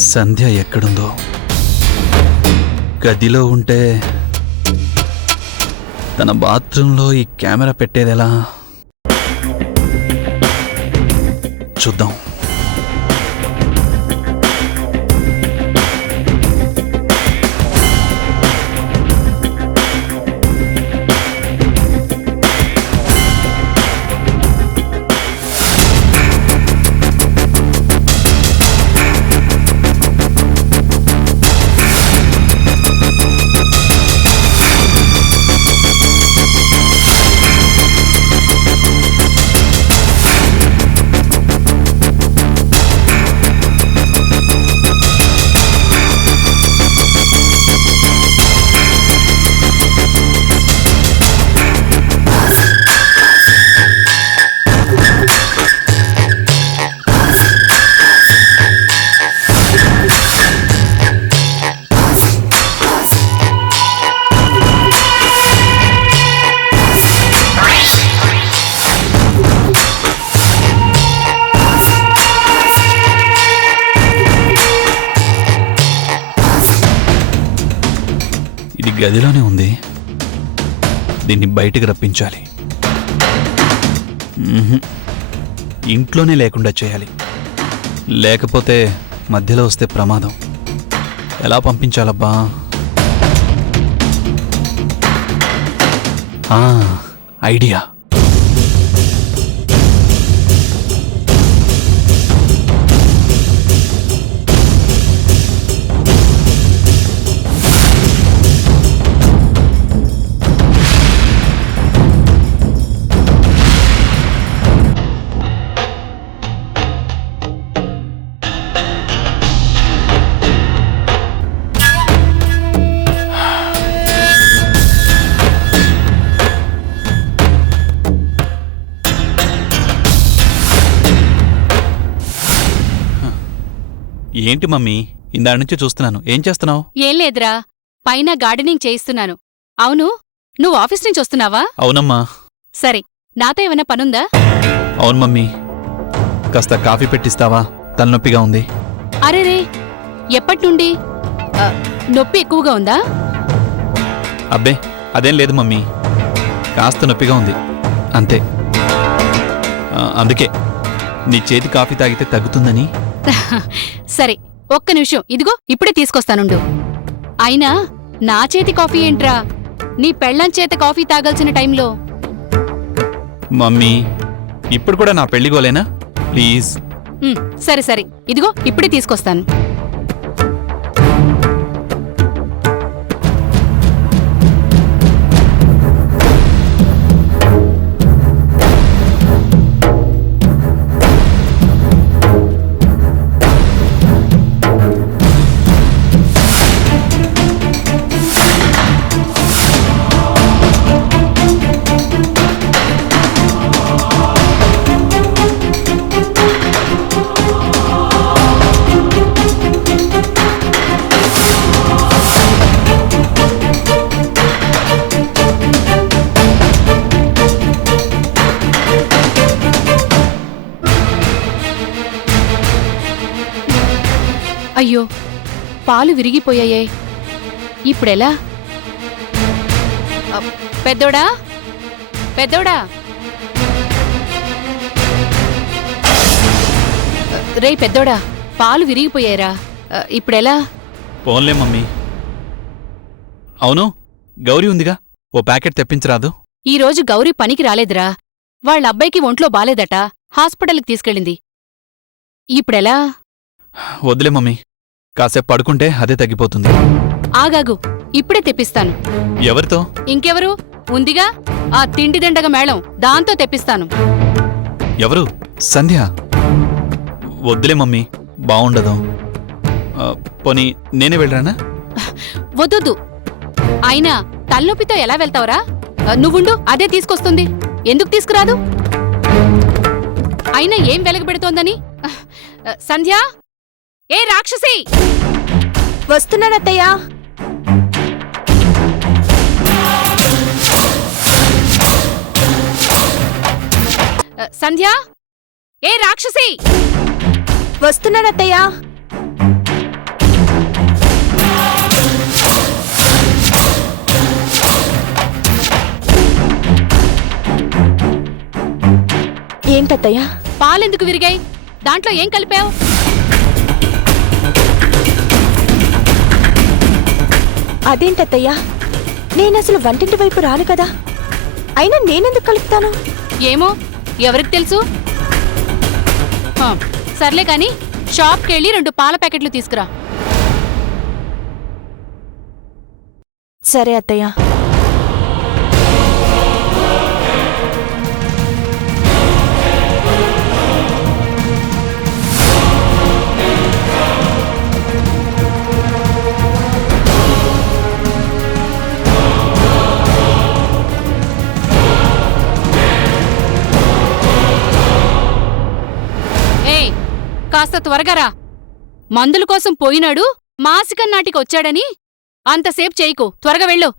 సంధ్య ఎక్కడుందో? గదిలో ఉంటే తన బాత్రూంలో ఈ కెమెరా పెట్టేదెలా? చూద్దాం. ఇది గదిలోనే ఉంది. దీన్ని బయటికి రప్పించాలి. ఇంట్లోనే లేకుండా చేయాలి. లేకపోతే మధ్యలో వస్తే ప్రమాదం. ఎలా పంపించాలబ్బా? ఐడియా. ఏంటి మమ్మీ, ఇందాడి నుంచి చూస్తున్నాను. ఏం చేస్తున్నావు? ఏం లేదురా, పైన గార్డెనింగ్ చేయిస్తున్నాను. అవును, నువ్వు ఆఫీస్ నుంచి వస్తున్నావా? అవునమ్మా. సరే, నాతో ఏమైనా పనుందా? అవును మమ్మీ, కాస్త కాఫీ పెట్టిస్తావా? తలనొప్పిగా ఉంది. అరేరే, ఎప్పటినుండి? నొప్పి ఎక్కువగా ఉందా? అబ్బే అదేం లేదు మమ్మీ, కాస్త నొప్పిగా ఉంది అంతే. అందుకే నీ చేతి కాఫీ తాగితే తగ్గుతుందని. సరే, ఒక్క నిమిషం, ఇదిగో ఇప్పుడే తీసుకొస్తానుండు. అయినా నా చేతి కాఫీ ఏంట్రా, నీ పెళ్ళాం చేత కాఫీ తాగాల్సిన టైంలో? మమ్మీ, ఇప్పుడు కూడా నా పెళ్లిగోలేనా? ప్లీజ్. సరే సరే, ఇదిగో ఇప్పుడే తీసుకొస్తాను. అయ్యో, పాలు విరిగిపోయాయే, ఇప్పుడెలా? పెద్దోడా, పెద్దోడా, రే పెద్దోడా, పాలు విరిగిపోయారా, ఇప్పుడెలా? పోన్లే మమ్మీ. అవును, గౌరీ ఉందిగా, ఓ ప్యాకెట్ తెప్పించరాదు? ఈరోజు గౌరీ పనికి రాలేదురా. వాళ్ళ అబ్బాయికి ఒంట్లో బాలేదట, హాస్పిటల్కి తీసుకెళ్ళింది. ఇప్పుడెలా? వద్దులే మమ్మీ, కాసేపు పడుకుంటే అదే తగ్గిపోతుంది. ఆగాగు, ఇప్పుడే తెప్పిస్తాను. ఎవరితో? ఇంకెవరు, ఉందిగా ఆ తిండిదండగ మేళం, దాంతో తెప్పిస్తాను. ఎవరు? సంధ్య? వద్దులే మమ్మీ, బావుండదు. పోనీ నేనే వెళ్ళరానా? వద్దు. అయినా తలనొప్పితో ఎలా వెళ్తావురా? నువ్వుండు, అదే తీసుకొస్తుంది. ఎందుకు తీసుకురాదు? అయినా ఏం వెలగబెడుతోందని? సంధ్య, ఏ రాక్షసి! వస్తున్నానత్తయ్యా. సంధ్య, ఏ రాక్షసి! వస్తున్నానత్తయ్యా. ఏంటత్తయ్యా? పాలెందుకు విరిగాయి? దాంట్లో ఏం కలిపావు? అదేంటత్తయ్యా, నేనసలు వంటింటి వైపు రాను కదా, అయినా నేనెందుకు కలుపుతాను? ఏమో, ఎవరికి తెలుసు? హా, సర్లే కాని షాప్కెళ్ళి 2 పాల ప్యాకెట్లు తీసుకురా. సరే అత్తయ్యా. ఏయ్, కాస్త త్వరగా రా. మందుల కోసం పోయినాడు, మాసికన్నాటికి వచ్చాడని అంతసేపు చేయకు, త్వరగా వెళ్ళు.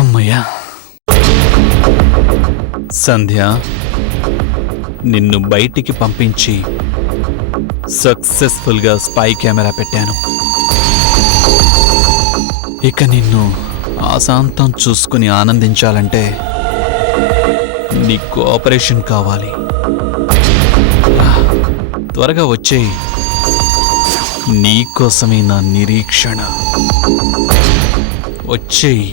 అమ్మయ్యా. సంధ్య, నిన్ను బయటికి పంపించి సక్సెస్ఫుల్గా స్పై కెమెరా పెట్టాను. ఇక నిన్ను ఆశాంతం చూసుకుని ఆనందించాలంటే నీ కోఆపరేషన్ కావాలి. త్వరగా వచ్చేయి, నీకోసమే నా నిరీక్షణ. వచ్చేయి.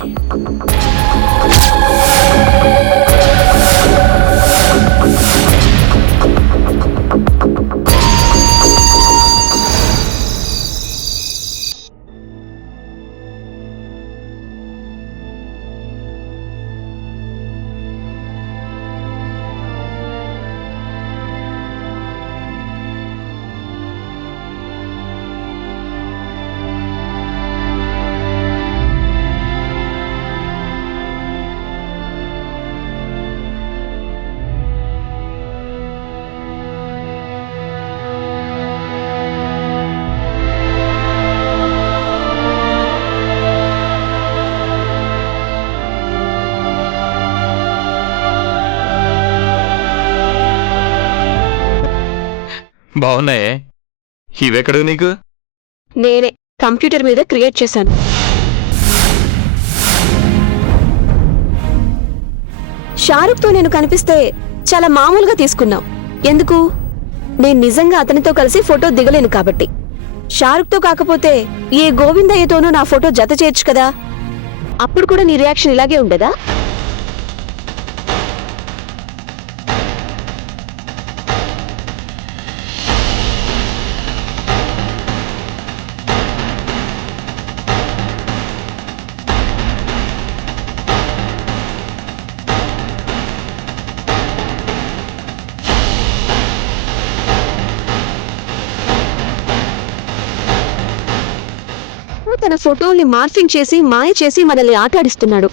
బాగున్నాయే. ఇవెక్కడు నీకు? నేనే కంప్యూటర్ మీద క్రియేట్ చేశాను. షారుఖ్తో నేను కనిపిస్తే చాలా మామూలుగా తీసుకున్నావు. ఎందుకు? నేను నిజంగా అతనితో కలిసి ఫోటో దిగలేను కాబట్టి. షారుఖ్తో కాకపోతే ఏ గోవిందయ్యతోనూ నా ఫోటో జత చేయొచ్చు కదా. అప్పుడు కూడా నీ రియాక్షన్ ఇలాగే ఉండదా? తన ఫోటోల్ని మార్ఫింగ్ చేసి మాయ చేసి మనల్ని ఆటాడిస్తున్నాడు.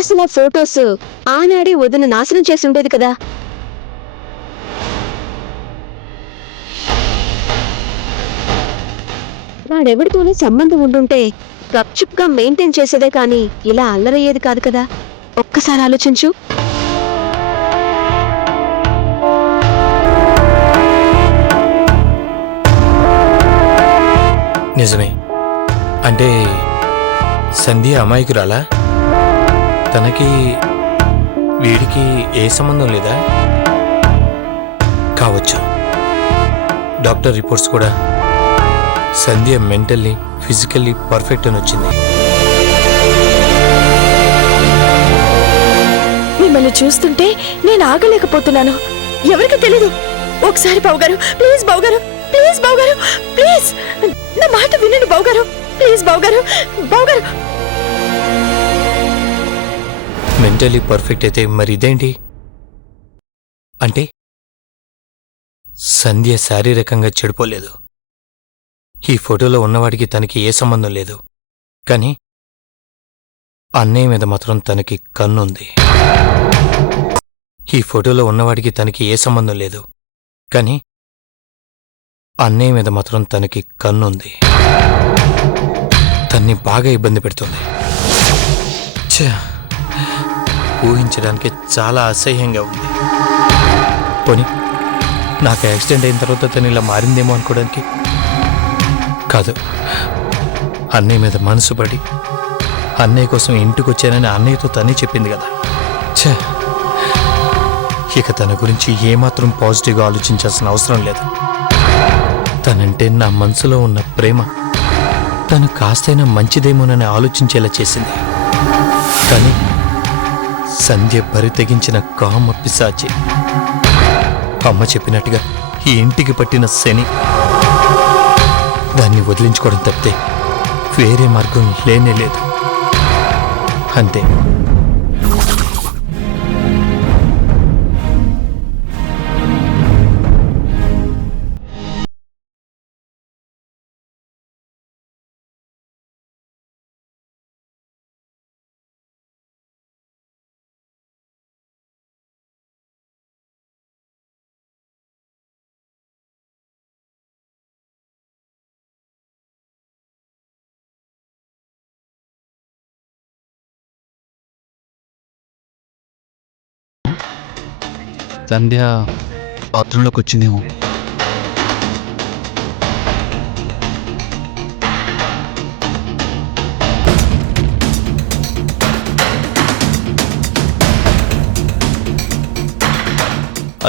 అసలు ఆ ఫొటోస్ ఆనాడే వదిన నాశనం చేసి ఉండేది కదా. వాడెవరితోనూ సంబంధం ఉండుంటే గప్చుప్గా మెయింటైన్ చేసేదే కానీ ఇలా అల్లరయ్యేది కాదు కదా. ఒక్కసారి ఆలోచించు. నిజమే. అంటే సంధ్య అమాయకురాలా? తనకి వీడికి ఏ సంబంధం లేదా? కావచ్చు. డాక్టర్ రిపోర్ట్స్ కూడా సంధ్య మెంటల్లీ ఫిజికల్లీ పర్ఫెక్ట్ అని వచ్చింది. మిమ్మల్ని చూస్తుంటే నేను ఆగలేకపోతున్నాను. ఎవరికి తెలీదు. ఒకసారి బావగారు, ప్లీజ్ బావగారు, ప్లీజ్ బావగారు, ప్లీజ్ నా మాట వినండి బావగారు, ప్లీజ్ బావగారు, బావగారు. మెంటల్లీ పర్ఫెక్ట్ అయితే మరి ఇదేంటి? అంటే సంధ్య శారీరకంగా చెడిపోలేదు. ఈ ఫోటోలో ఉన్నవాడికి తనకి ఏ సంబంధం లేదు. కానీ అన్నయ్య మీద మాత్రం తనకి కన్నుంది. ఈ ఫోటోలో ఉన్నవాడికి తనకి ఏ సంబంధం లేదు. కానీ అన్నయ్య మీద మాత్రం తనకి కన్నుంది. తన్ని బాగా ఇబ్బంది పెడుతుంది. ఛ! ఊహించడానికి చాలా అసహ్యంగా ఉంది. పోనీ నాకు యాక్సిడెంట్ అయిన తర్వాత తను ఇలా మారిందేమో అనుకోవడానికి కాదు. అన్నయ్య మీద మనసు పడి అన్నయ్య కోసం ఇంటికి వచ్చానని అన్నయ్యతో తనే చెప్పింది కదా. ఛ! ఇక తన గురించి ఏమాత్రం పాజిటివ్గా ఆలోచించాల్సిన అవసరం లేదు. తనంటే నా మనసులో ఉన్న ప్రేమ తను కాస్తైనా మంచిదేమోనని ఆలోచించేలా చేసింది. కానీ సంధ్య బరి తెగించిన కామ పిశాచి. అమ్మ చెప్పినట్టుగా ఈ ఇంటికి పట్టిన శని. దాన్ని వదిలించుకోవడం తప్పితే వేరే మార్గం లేనే లేదు. అంతే. సంధ్య బాత్రూంలోకి వచ్చిందేమో.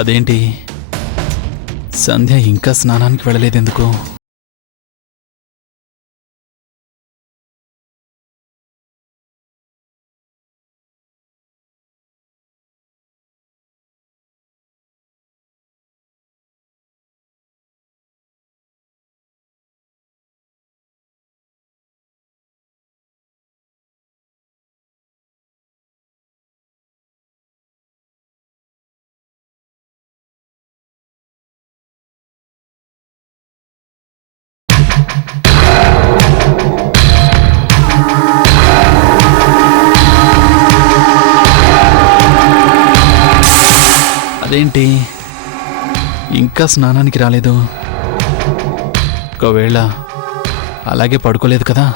అదేంటి సంధ్య ఇంకా స్నానానికి వెళ్ళలేదెందుకు? అదేంటి ఇంకా స్నానానికి రాలేదు? ఒకవేళ అలాగే పడుకోలేదు కదా?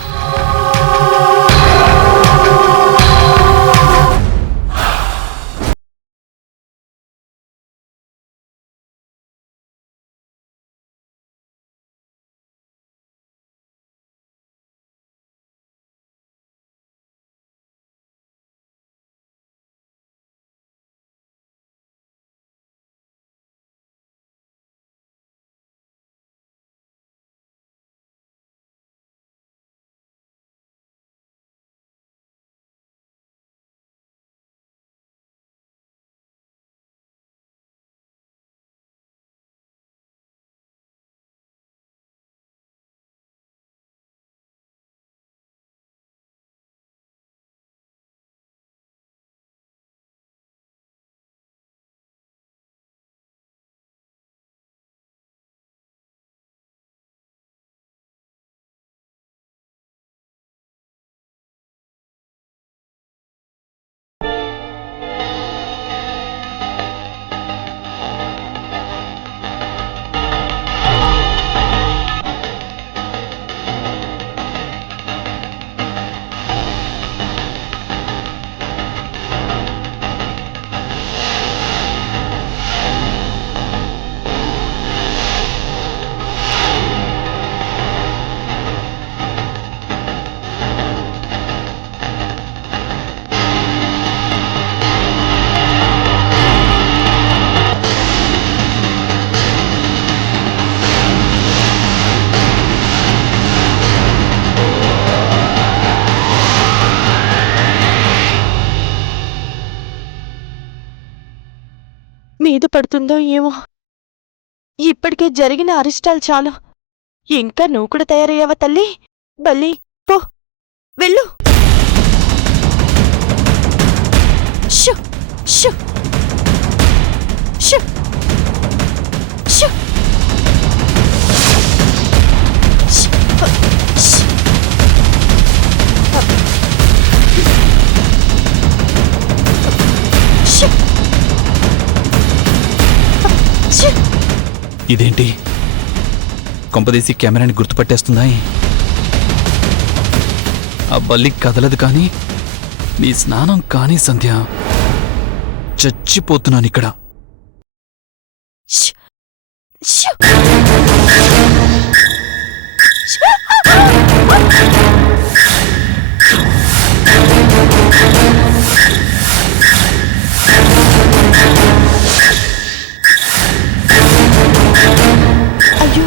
మీద పడుతుందో ఏమో. ఇప్పటికే జరిగిన అరిష్టాలు చాలు. ఇంకా నువ్వు కూడా తయారయ్యావా తల్లి? బల్లి పో, వెళ్ళు. షు షు షు షు ఇదేంటి కొంపదీసి కెమెరాని గుర్తుపట్టేస్తుందా? ఆ బల్లి కదలదు కానీ నీ స్నానం కానీ సంధ్య. చచ్చిపోతున్నాను ఇక్కడ. అయ్యో,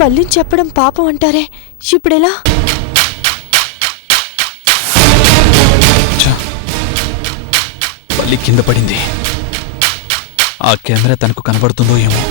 బల్లిని చెప్పడం పాపం అంటారే, ఇప్పుడెలా? బల్లి కింద పడింది. ఆ కెమెరా తనకు కనబడుతుందో ఏమో.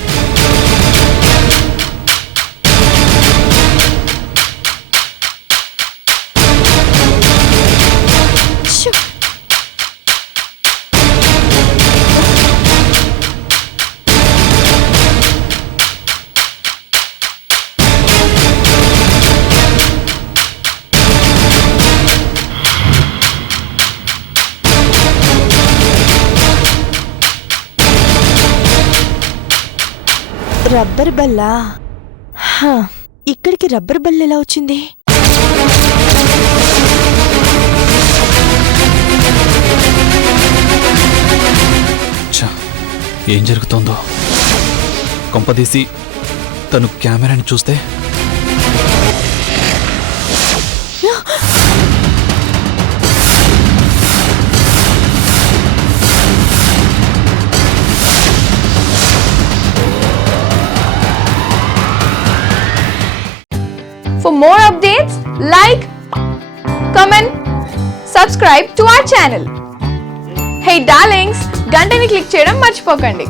రబ్బర్ బల్లా? ఇక్కడికి రబ్బర్ బల్ల ఎలా వచ్చింది? ఏం జరుగుతోందో? కొంపదీసి తను కెమెరాని చూస్తే? For more updates, like, comment, subscribe to our channel. Hey darlings, గంటని click చేయడం మర్చిపోకండి.